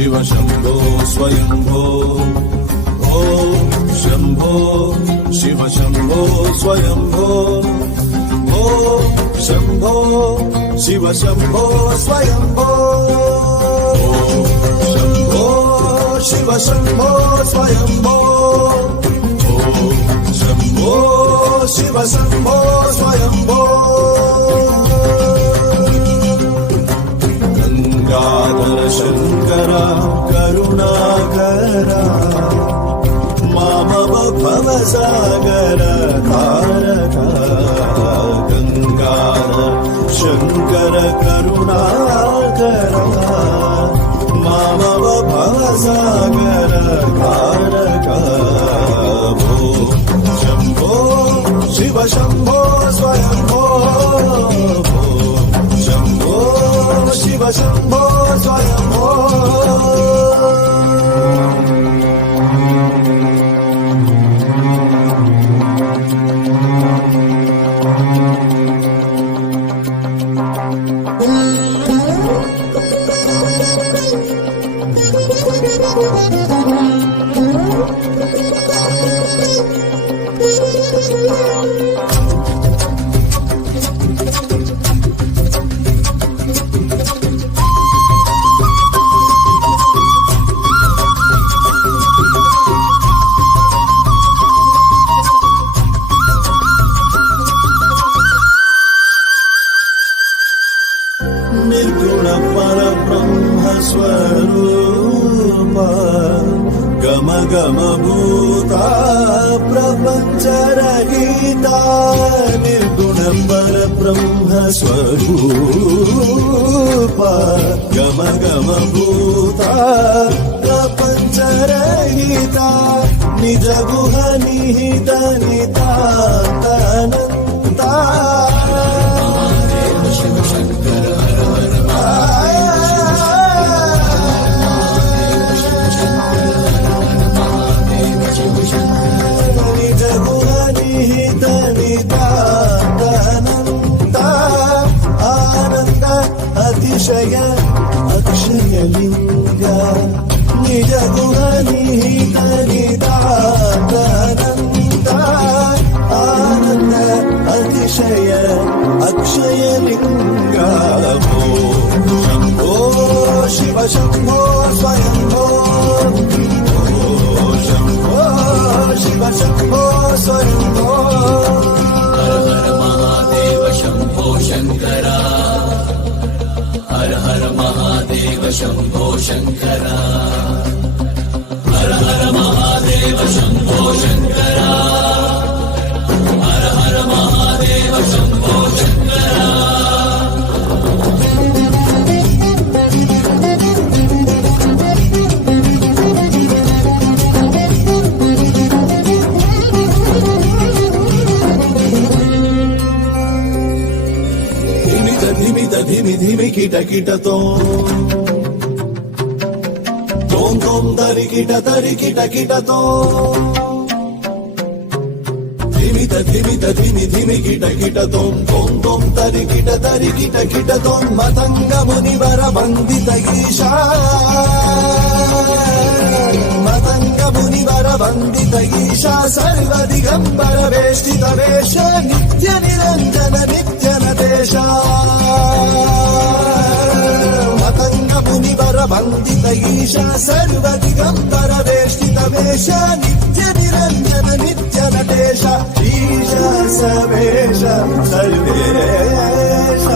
शिव शंभो स्वयंभो ओम शंभो शिव शंभो स्वयंभो ओम शंभो शिव शंभो स्वयंभो शंभो शिव शंभो स्वयंभो ओम शंभो शिव शंभो स्वयंभो गंगाधर शंकरा करुणाकरा मामव भवसागर तारका गंगाधर शंकर करुणाकरा मामव भवसागर तारका शंभो शिव शंभो स्वयंभो शंभो शिव शंभो स्वयंभो निर्गुण परब्रह्म स्वरूप गम गम भूता प्रपंच रहिता निर्गुण परब्रह्म स्वरूप गम गम भूता प्रपंच रहिता निज गुह निहित नितान्तनन्ता अतिशय अक्षय लिंग निज गुण निहित निदानन्ता आनंद अतिशय अक्षय लिंग शंभो शिव शंभो स्वयंभो शंभो शिव शंभो स्वयंभो हर हर महादेव शंभो शंकरा हर हर महादेव शंभो शंकरा हर हर महादेव शंभो शंकरा हर हर महादेव शंभो शंकरा धिमी धिमी किट किटतो तोम तोम तरी किट किटतो धिमी धिमी किट किटतोम तोम तोम तरी किट किटतो मतंग मुनिवर वंदित ईशा मतंग मुनिवर वंदित ईशा सर्व दिगंबर वेष्टित वेश नित्य निरंजन नित्य नटेशा मतंग मुनिवर वंदित ईशा सर्व दिगंबर वेष्टित वेश नित्य निरंजन नित्य नटेश ईश सवेश सर्वेश